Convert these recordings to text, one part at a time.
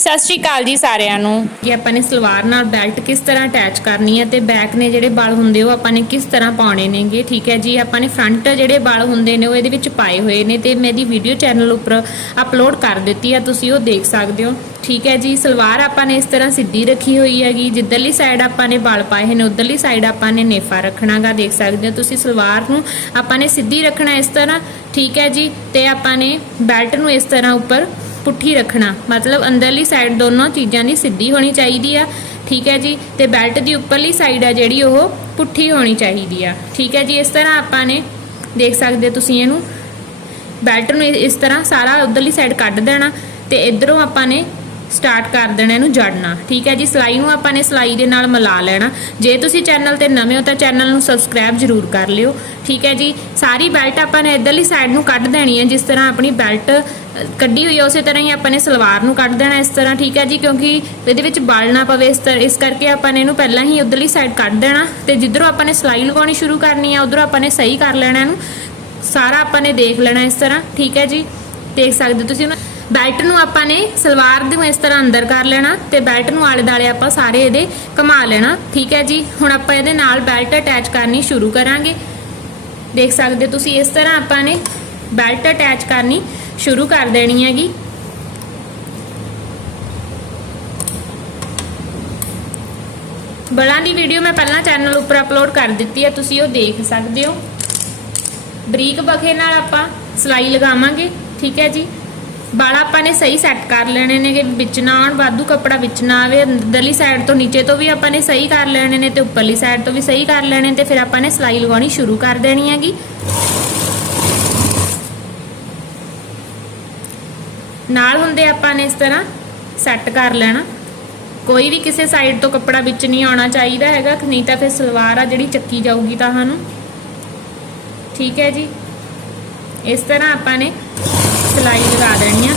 ਸਤਿ ਸ਼੍ਰੀ ਅਕਾਲ ਜੀ ਸਾਰਿਆਂ ਨੂੰ। ਕਿ ਆਪਾਂ ਨੇ ਸਲਵਾਰ ਨਾਲ ਬੈਲਟ ਕਿਸ ਤਰ੍ਹਾਂ ਅਟੈਚ ਕਰਨੀ ਹੈ ਤੇ ਬੈਕ ਨੇ ਜਿਹੜੇ ਬਲ ਹੁੰਦੇ ਉਹ ਆਪਾਂ ਨੇ ਕਿਸ ਤਰ੍ਹਾਂ ਪਾਉਣੇ ਨੇਗੇ, ਠੀਕ ਹੈ ਜੀ? ਆਪਾਂ ਨੇ ਫਰੰਟ ਜਿਹੜੇ ਬਲ ਹੁੰਦੇ ਨੇ ਉਹ ਇਹਦੇ ਵਿੱਚ ਪਾਏ ਹੋਏ ਨੇ ਤੇ ਮੈਂ ਇਹਦੀ ਵੀਡੀਓ ਚੈਨਲ ਉੱਪਰ ਅਪਲੋਡ ਕਰ ਦਿੱਤੀ ਹੈ ਤੁਸੀਂ ਉਹ ਦੇਖ ਸਕਦੇ ਹੋ। ਠੀਕ ਹੈ ਜੀ, ਸਲਵਾਰ ਆਪਾਂ ਨੇ ਇਸ ਤਰ੍ਹਾਂ ਸਿੱਧੀ ਰੱਖੀ ਹੋਈ ਹੈਗੀ। ਜਿੱਧਰਲੀ ਸਾਈਡ ਆਪਾਂ ਨੇ ਬਲ ਪਾਏ ਹੋਏ ਨੇ, ਉਧਰਲੀ ਸਾਈਡ ਆਪਾਂ ਨੇ ਨੇਫਾ ਰੱਖਣਾਗਾ, ਦੇਖ ਸਕਦੇ ਹੋ ਤੁਸੀਂ ਸਲਵਾਰ ਨੂੰ ਆਪਾਂ ਨੇ ਸਿੱਧੀ ਰੱਖਣਾ ਇਸ ਤਰ੍ਹਾਂ, ਠੀਕ ਹੈ ਜੀ? ਤੇ ਆਪਾਂ ਨੇ ਬੈਲਟ ਨੂੰ ਇਸ ਤਰ੍ਹਾਂ ਉੱਪਰ ਪੁੱਠੀ ਰੱਖਣਾ। ਮਤਲਬ ਅੰਦਰਲੀ ਸਾਈਡ ਦੋਨੋਂ ਚੀਜ਼ਾਂ ਦੀ ਸਿੱਧੀ ਹੋਣੀ ਚਾਹੀਦੀ ਆ। ਠੀਕ ਹੈ ਜੀ? ਤੇ ਬੈਲਟ ਦੀ ਉੱਪਰਲੀ ਸਾਈਡ ਆ ਜਿਹੜੀ ਉਹ ਪੁੱਠੀ ਹੋਣੀ ਚਾਹੀਦੀ ਆ। ਠੀਕ ਹੈ ਜੀ? ਇਸ ਤਰ੍ਹਾਂ ਆਪਾਂ ਨੇ ਦੇਖ ਸਕਦੇ ਹੋ ਤੁਸੀਂ ਇਹਨੂੰ। ਬੈਲਟ ਨੂੰ ਇਸ ਤਰ੍ਹਾਂ ਸਾਰਾ ਉਧਰਲੀ ਸਾਈਡ ਕੱਢ ਦੇਣਾ ਤੇ ਇਧਰੋਂ ਆਪਾਂ ਨੇ ਸਟਾਰਟ ਕਰ ਦੇਣਾ ਇਹਨੂੰ ਜੜਨਾ। ਠੀਕ ਹੈ ਜੀ? ਸਲਾਈ ਨੂੰ ਆਪਾਂ ਨੇ ਸਲਾਈ ਦੇ ਨਾਲ ਮਿਲਾ ਲੈਣਾ। ਜੇ ਤੁਸੀਂ ਚੈਨਲ ਤੇ ਨਵੇਂ ਹੋ ਤਾਂ ਚੈਨਲ ਨੂੰ ਸਬਸਕ੍ਰਾਈਬ ਜ਼ਰੂਰ ਕਰ ਲਿਓ। ਠੀਕ ਹੈ ਜੀ? ਸਾਰੀ ਬੈਲਟ ਆਪਾਂ ਨੇ ਇਧਰਲੀ ਸਾਈਡ ਨੂੰ ਕੱਢ ਦੇਣੀ ਹੈ, ਜਿਸ ਤਰ੍ਹਾਂ ਆਪਣੀ ਬੈਲਟ ਕੱਢੀ ਹੋਈ ਹੈ ਉਸੇ ਤਰ੍ਹਾਂ ਹੀ ਆਪਾਂ ਨੇ ਸਲਵਾਰ ਨੂੰ ਕੱਢ ਦੇਣਾ ਇਸ ਤਰ੍ਹਾਂ, ਠੀਕ ਹੈ ਜੀ? ਕਿਉਂਕਿ ਇਹਦੇ ਵਿੱਚ ਬਲ ਨਾ ਪਵੇ ਇਸ ਤਰ੍ਹਾਂ ਇਸ ਕਰਕੇ ਆਪਾਂ ਨੇ ਇਹਨੂੰ ਪਹਿਲਾਂ ਹੀ ਉਧਰਲੀ ਸਾਈਡ ਕੱਢ ਦੇਣਾ ਤੇ ਜਿੱਧਰੋਂ ਆਪਾਂ ਨੇ ਸਲਾਈ ਲਗਾਉਣੀ ਸ਼ੁਰੂ ਕਰਨੀ ਹੈ ਉਧਰੋਂ ਆਪਾਂ ਨੇ ਸਹੀ ਕਰ ਲੈਣਾ ਇਹਨੂੰ। ਸਾਰਾ ਆਪਾਂ ਨੇ ਦੇਖ ਲੈਣਾ ਇਸ ਤਰ੍ਹਾਂ, ਠੀਕ ਹੈ ਜੀ? ਦੇਖ ਸਕਦੇ ਹੋ ਤੁਸੀਂ ਹੁਣ ਬੈਲਟ ਨੂੰ ਆਪਾਂ ਨੇ ਸਲਵਾਰ ਦੇ ਇਸ ਤਰ੍ਹਾਂ ਅੰਦਰ ਕਰ ਲੈਣਾ ਤੇ ਬੈਲਟ ਨੂੰ ਆਲੇ ਦਾਲੇ ਆਪਾਂ ਸਾਰੇ ਇਹਦੇ ਘੁਮਾ ਲੈਣਾ, ਠੀਕ ਹੈ ਜੀ? ਹੁਣ ਆਪਾਂ ਇਹਦੇ ਨਾਲ ਬੈਲਟ ਅਟੈਚ ਕਰਨੀ ਸ਼ੁਰੂ ਕਰਾਂਗੇ। ਦੇਖ ਸਕਦੇ ਹੋ ਤੁਸੀਂ ਇਸ ਤਰ੍ਹਾਂ ਆਪਾਂ ਨੇ ਬੈਲਟ ਅਟੈਚ ਕਰਨੀ ਸ਼ੁਰੂ ਕਰ ਦੇਣੀ ਹੈਗੀ। ਬਲਾਂ ਦੀ ਵੀਡੀਓ ਮੈਂ ਪਹਿਲਾਂ ਚੈਨਲ ਉੱਪਰ ਅਪਲੋਡ ਕਰ ਦਿੱਤੀ ਹੈ, ਤੁਸੀਂ ਉਹ ਦੇਖ ਸਕਦੇ ਹੋ। ਬਰੀਕ ਬਖੇ ਨਾਲ ਆਪਾਂ ਸਲਾਈ ਲਗਾਵਾਂਗੇ, ਠੀਕ ਹੈ ਜੀ। ਬਾਲ ਆਪਾਂ ਨੇ ਸਹੀ ਸੈੱਟ ਕਰ ਲੈਣੇ ਨੇ ਕਿ ਵਿੱਚ ਨਾ ਆਉਣ, ਵਾਧੂ ਕੱਪੜਾ ਵਿੱਚ ਨਾ ਆਵੇ, ਅੰਦਰਲੀ ਸਾਈਡ ਤੋਂ ਨੀਚੇ ਤੋਂ ਵੀ ਆਪਾਂ ਨੇ ਸਹੀ ਕਰ ਲੈਣੇ ਨੇ ਤੇ ਉੱਪਰਲੀ ਸਾਈਡ ਤੋਂ ਵੀ ਸਹੀ ਕਰ ਲੈਣੇ ਤੇ ਫਿਰ ਆਪਾਂ ਨੇ ਸਲਾਈ ਲਗਾਉਣੀ ਸ਼ੁਰੂ ਕਰ ਦੇਣੀ ਹੈਗੀ। ਨਾਲ ਹੁੰਦੇ ਆਪਾਂ ਨੇ ਇਸ ਤਰ੍ਹਾਂ ਸੈੱਟ ਕਰ ਲੈਣਾ। ਕੋਈ ਵੀ ਕਿਸੇ ਸਾਈਡ ਤੋਂ ਕੱਪੜਾ ਵਿੱਚ ਨਹੀਂ ਆਉਣਾ ਚਾਹੀਦਾ ਹੈਗਾ, ਨਹੀਂ ਤਾਂ ਫਿਰ ਸਲਵਾਰ ਆ ਜਿਹੜੀ ਚੱਕੀ ਜਾਊਗੀ ਤਾਂ ਸਾਨੂੰ। ਠੀਕ ਹੈ ਜੀ? ਇਸ ਤਰ੍ਹਾਂ ਆਪਾਂ ਨੇ ਸਿਲਾਈ ਲਗਾ ਦੇਣੀ ਆ।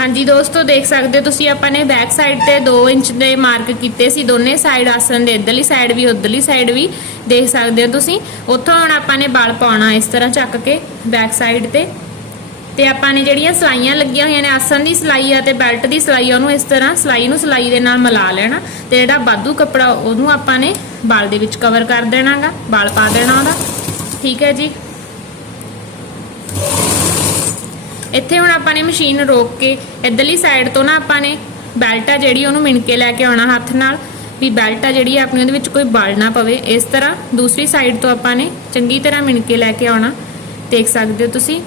ਹਾਂਜੀ ਦੋਸਤੋ, ਦੇਖ ਸਕਦੇ ਹੋ ਤੁਸੀਂ, ਆਪਾਂ ਨੇ ਬੈਕ ਸਾਈਡ ਤੇ 2 ਇੰਚ ਦੇ ਮਾਰਕ ਕੀਤੇ ਸੀ, ਦੋਨੇ ਸਾਈਡ ਆਸਣ ਦੇ, ਇਧਰਲੀ ਸਾਈਡ ਵੀ, ਉਧਰਲੀ ਸਾਈਡ ਵੀ, ਦੇਖ ਸਕਦੇ ਹੋ ਤੁਸੀਂ। ਉੱਥੋਂ ਹੁਣ ਆਪਾਂ ਨੇ ਬਲ ਪਾਉਣਾ ਇਸ ਤਰ੍ਹਾਂ ਚੱਕ ਕੇ ਬੈਕ ਸਾਈਡ ਤੇ। ਤੇ ਆਪਾਂ ਨੇ ਜਿਹੜੀਆਂ ਸਲਾਈਆਂ ਲੱਗੀਆਂ ਹੋਈਆਂ ਨੇ, ਆਸਣ ਦੀ ਸਲਾਈ ਆ ਤੇ ਬੈਲਟ ਦੀ ਸਲਾਈ ਉਹਨੂੰ ਇਸ ਤਰ੍ਹਾਂ ਸਲਾਈ ਨੂੰ ਸਲਾਈ ਦੇ ਨਾਲ ਮਿਲਾ ਲੈਣਾ। ਤੇ ਜਿਹੜਾ ਬਾਦੂ ਕੱਪੜਾ, ਉਹਨੂੰ ਆਪਾਂ ਨੇ ਬਾਲ ਦੇ ਵਿੱਚ ਕਵਰ ਕਰ ਦੇਣਾਗਾ, ਬਾਲ ਪਾ ਦੇਣਾ ਉਹਦਾ। ਠੀਕ ਹੈ ਜੀ। ਇੱਥੇ ਹੁਣ ਆਪਾਂ ਨੇ ਮਸ਼ੀਨ ਰੋਕ ਕੇ ਇਧਰਲੀ ਸਾਈਡ ਤੋਂ ਨਾ ਆਪਾਂ ਨੇ ਬੈਲਟ ਆ ਜਿਹੜੀ ਉਹਨੂੰ ਮਿਣ ਕੇ ਲੈ ਕੇ ਆਉਣਾ ਹੱਥ ਨਾਲ, ਵੀ ਬੈਲਟ ਆ ਜਿਹੜੀ ਆਪਣੀ ਉਹਦੇ ਵਿੱਚ ਕੋਈ ਬਲ ਨਾ ਪਵੇ। ਇਸ ਤਰ੍ਹਾਂ ਦੂਸਰੀ ਸਾਈਡ ਤੋਂ ਆਪਾਂ ਨੇ ਚੰਗੀ ਤਰ੍ਹਾਂ ਮਿਣ ਕੇ ਲੈ ਕੇ ਆਉਣਾ। ਦੇਖ ਸਕਦੇ ਹੋ ਤੁਸੀਂ?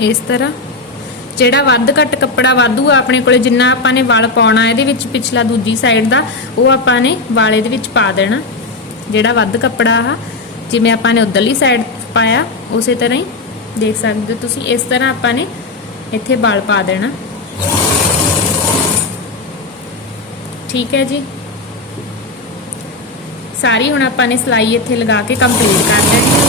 ਇਸ ਤਰ੍ਹਾਂ ਜਿਹੜਾ ਵੱਧ ਘੱਟ ਕੱਪੜਾ ਵਾਧੂ ਆ ਆਪਣੇ ਕੋਲੇ, ਜਿੰਨਾ ਆਪਾਂ ਨੇ ਵਲ ਪਾਉਣਾ ਇਹਦੇ ਵਿੱਚ ਪਿਛਲਾ ਦੂਜੀ ਸਾਈਡ ਦਾ, ਉਹ ਆਪਾਂ ਨੇ ਵਾਲੇ ਦੇ ਵਿੱਚ ਪਾ ਦੇਣਾ। ਜਿਹੜਾ ਵੱਧ ਕੱਪੜਾ ਆ, ਜਿਵੇਂ ਆਪਾਂ ਨੇ ਉਧਰਲੀ ਸਾਈਡ ਪਾਇਆ, ਉਸੇ ਤਰ੍ਹਾਂ ਹੀ ਦੇਖ ਸਕਦੇ ਹੋ ਤੁਸੀਂ, ਇਸ ਤਰ੍ਹਾਂ ਆਪਾਂ ਨੇ ਇੱਥੇ ਵਲ ਪਾ ਦੇਣਾ। ਠੀਕ ਹੈ ਜੀ। ਸਾਰੀ ਹੁਣ ਆਪਾਂ ਨੇ ਸਲਾਈ ਇੱਥੇ ਲਗਾ ਕੇ ਕੰਪਲੀਟ ਕਰ ਲੈਣੀ ਹੈ।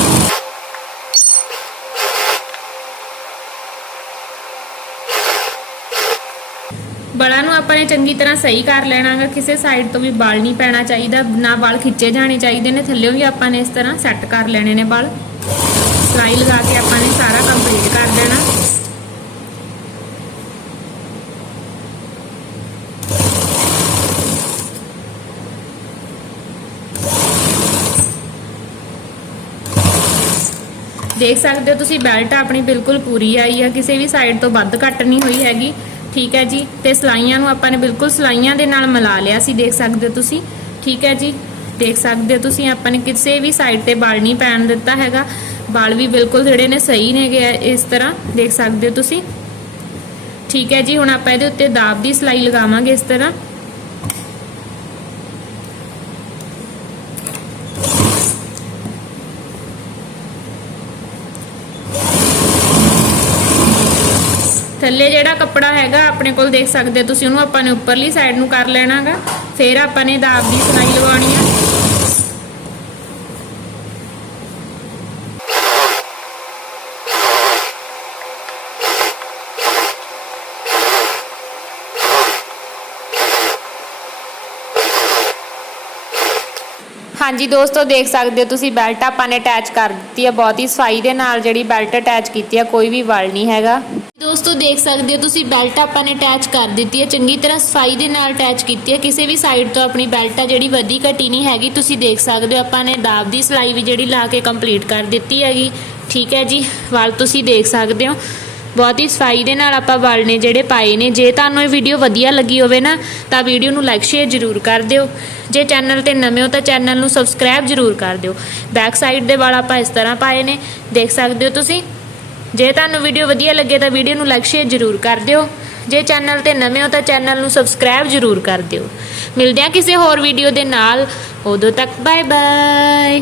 ਬਲਾਂ ਨੂੰ ਆਪਾਂ ਨੇ ਚੰਗੀ ਤਰ੍ਹਾਂ ਸਹੀ ਕਰ ਲੈਣਾਗਾ, ਕਿਸੇ ਸਾਈਡ ਤੋਂ ਵੀ ਬਲ ਨਹੀਂ ਪੈਣਾ ਚਾਹੀਦਾ, ਨਾ ਬਲ ਖਿੱਚੇ ਜਾਣੇ ਚਾਹੀਦੇ ਨੇ, ਥੱਲੇੋਂ ਵੀ ਆਪਾਂ ਨੇ ਇਸ ਤਰ੍ਹਾਂ ਸੈੱਟ ਕਰ ਲੈਣੇ ਨੇ ਬਲ ਸਲਾਈ ਲਗਾ ਕੇ ਆਪਾਂ ਨੇ ਸਾਰਾ ਕੰਪਲੀਟ ਕਰ ਦੇਣਾ। ਦੇਖ ਸਕਦੇ ਹੋ ਤੁਸੀਂ ਬੈਲਟ ਆਪਣੀ ਬਿਲਕੁਲ ਪੂਰੀ ਆਈ ਆ। ਕਿਸੇ ਵੀ ਸਾਈਡ ਤੋਂ ਵੱਧ ਘੱਟ ਨਹੀਂ ਹੋਈ ਹੈਗੀ। ਠੀਕ ਹੈ ਜੀ। ਤੇ ਸਲਾਈਆਂ ਨੂੰ ਆਪਾਂ ਨੇ ਬਿਲਕੁਲ ਸਲਾਈਆਂ ਦੇ ਨਾਲ ਮਿਲਾ ਲਿਆ ਸੀ, ਦੇਖ ਸਕਦੇ ਹੋ ਤੁਸੀਂ। ਠੀਕ ਹੈ ਜੀ। ਦੇਖ ਸਕਦੇ ਹੋ ਤੁਸੀਂ, ਆਪਾਂ ਨੇ ਕਿਸੇ ਵੀ ਸਾਈਡ ਤੇ ਬਲ ਨਹੀਂ ਪੈਣ ਦਿੱਤਾ ਹੈਗਾ। ਬਲ ਵੀ ਬਿਲਕੁਲ ਜਿਹੜੇ ਨੇ ਸਹੀ ਨੇਗੇ ਇਸ ਤਰ੍ਹਾਂ ਦੇਖ ਸਕਦੇ ਹੋ ਤੁਸੀਂ। ਠੀਕ ਹੈ ਜੀ, ਹੁਣ ਆਪਾਂ ਇਹਦੇ ਉੱਤੇ ਦਾਬ ਦੀ ਸਲਾਈ ਲਗਾਵਾਂਗੇ ਇਸ ਤਰ੍ਹਾਂ। ਥੱਲੇ ਜਿਹੜਾ ਕੱਪੜਾ ਹੈਗਾ, ਆਪਣੇ ਕੋਲ ਦੇਖ ਸਕਦੇ ਹੋ ਤੁਸੀਂ, ਉਹਨੂੰ ਆਪਾਂ ਨੇ ਉੱਪਰਲੀ ਸਾਈਡ ਨੂੰ ਕਰ ਲੈਣਾਗਾ। ਫਿਰ ਆਪਾਂ ਨੇ ਦਾਬ ਦੀ ਸਲਾਈ ਲਗਾਉਣੀ ਆ। ਹਾਂਜੀ ਦੋਸਤੋ, ਦੇਖ ਸਕਦੇ ਹੋ ਤੁਸੀਂ ਬੈਲਟ ਆਪਾਂ ਨੇ ਅਟੈਚ ਕਰ ਦਿੱਤੀ ਹੈ ਬਹੁਤ ਹੀ ਸਫ਼ਾਈ ਦੇ ਨਾਲ ਜਿਹੜੀ ਬੈਲਟ ਅਟੈਚ ਕੀਤੀ ਹੈ ਕੋਈ ਵੀ ਵਲ ਨਹੀਂ ਹੈਗਾ। ਦੋਸਤੋ, ਦੇਖ ਸਕਦੇ ਹੋ ਤੁਸੀਂ ਬੈਲਟ ਆਪਾਂ ਨੇ ਅਟੈਚ ਕਰ ਦਿੱਤੀ ਹੈ ਚੰਗੀ ਤਰ੍ਹਾਂ ਸਫ਼ਾਈ ਦੇ ਨਾਲ ਅਟੈਚ ਕੀਤੀ ਹੈ ਕਿਸੇ ਵੀ ਸਾਈਡ ਤੋਂ ਆਪਣੀ ਬੈਲਟ ਆ ਜਿਹੜੀ ਵਧੀ ਘਟੀ ਨਹੀਂ ਹੈਗੀ, ਤੁਸੀਂ ਦੇਖ ਸਕਦੇ ਹੋ ਆਪਾਂ ਨੇ ਦਾਬ ਦੀ ਸਿਲਾਈ ਵੀ ਜਿਹੜੀ ਲਾ ਕੇ ਕੰਪਲੀਟ ਕਰ ਦਿੱਤੀ ਹੈਗੀ, ਠੀਕ ਹੈ ਜੀ, ਵਲ ਤੁਸੀਂ ਦੇਖ ਸਕਦੇ ਹੋ। ਬਹੁਤ ਹੀ ਸਫ਼ਾਈ ਦੇ ਨਾਲ ਆਪਾਂ ਵਾਲ ਨੇ ਜਿਹੜੇ ਪਾਏ ਨੇ। ਜੇ ਤੁਹਾਨੂੰ ਇਹ ਵੀਡੀਓ ਵਧੀਆ ਲੱਗੀ ਹੋਵੇ ਨਾ, ਤਾਂ ਵੀਡੀਓ ਨੂੰ ਲਾਈਕ ਸ਼ੇਅਰ ਜ਼ਰੂਰ ਕਰ ਦਿਓ। ਜੇ ਚੈਨਲ ਤੇ ਨਵੇਂ ਹੋ ਤਾਂ ਚੈਨਲ ਨੂੰ ਸਬਸਕ੍ਰਾਈਬ ਜ਼ਰੂਰ ਕਰ ਦਿਓ। ਬੈਕ ਸਾਈਡ ਦੇ ਵਾਲ ਆਪਾਂ ਇਸ ਤਰ੍ਹਾਂ ਪਾਏ ਨੇ। ਦੇਖ ਸਕਦੇ ਹੋ ਤੁਸੀਂ। ਜੇ ਤੁਹਾਨੂੰ ਵੀਡੀਓ ਵਧੀਆ ਲੱਗੇ ਤਾਂ ਵੀਡੀਓ ਨੂੰ ਲਾਈਕ ਸ਼ੇਅਰ ਜ਼ਰੂਰ ਕਰ ਦਿਓ। ਜੇ ਚੈਨਲ ਤੇ ਨਵੇਂ ਹੋ ਤਾਂ ਚੈਨਲ ਨੂੰ ਸਬਸਕ੍ਰਾਈਬ ਜ਼ਰੂਰ ਕਰ ਦਿਓ। ਮਿਲਦੇ ਹਾਂ ਕਿਸੇ ਹੋਰ ਵੀਡੀਓ ਦੇ ਨਾਲ। ਉਦੋਂ ਤੱਕ ਬਾਏ ਬਾਏ